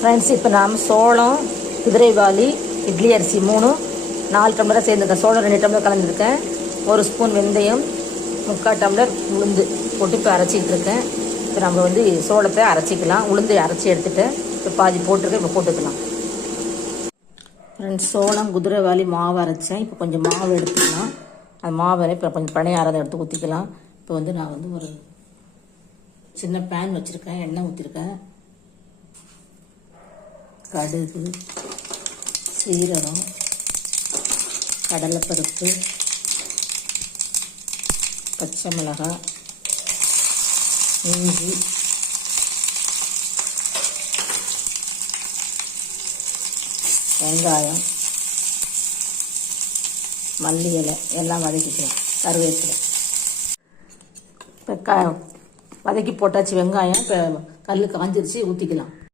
Friends, இப்போ நாம் சோளம், குதிரைவாலி, இட்லி அரிசி 3 4 டம்ளராக சேர்ந்துருக்கேன். சோளம் 2 டம்ளர் கலந்துருக்கேன். 1 ஸ்பூன் வெந்தயம், 3/4 டம்ளர் உளுந்து போட்டு இப்போ அரைச்சிக்கிட்டு இருக்கேன். இப்போ நம்ம வந்து சோளத்தை அரைச்சிக்கலாம். உளுந்து அரைச்சி எடுத்துகிட்டு இப்போ பாதி போட்டிருக்கேன். இப்போ போட்டுக்கலாம். ஃப்ரெண்ட்ஸ், சோளம், குதிரைவாலி மாவு அரைச்சேன். இப்போ கொஞ்சம் மாவு எடுத்துக்கலாம். அது மாவு இப்போ கொஞ்சம் பழையாரதை எடுத்து ஊற்றிக்கலாம். இப்போ வந்து நான் வந்து ஒரு சின்ன பேன் வச்சுருக்கேன். எண்ணெய் ஊற்றிருக்கேன். கடுகு, சீரகம், கடலைப்பருப்பு, பச்சை மிளகாய், இஞ்சி, வெங்காயம், மல்லி இலை எல்லாம் வதக்கிக்கலாம். கருவேப்பிலை இப்போ வதக்கி போட்டாச்சு. வெங்காயம் இப்போ கல் காஞ்சிருச்சு, ஊற்றிக்கலாம்.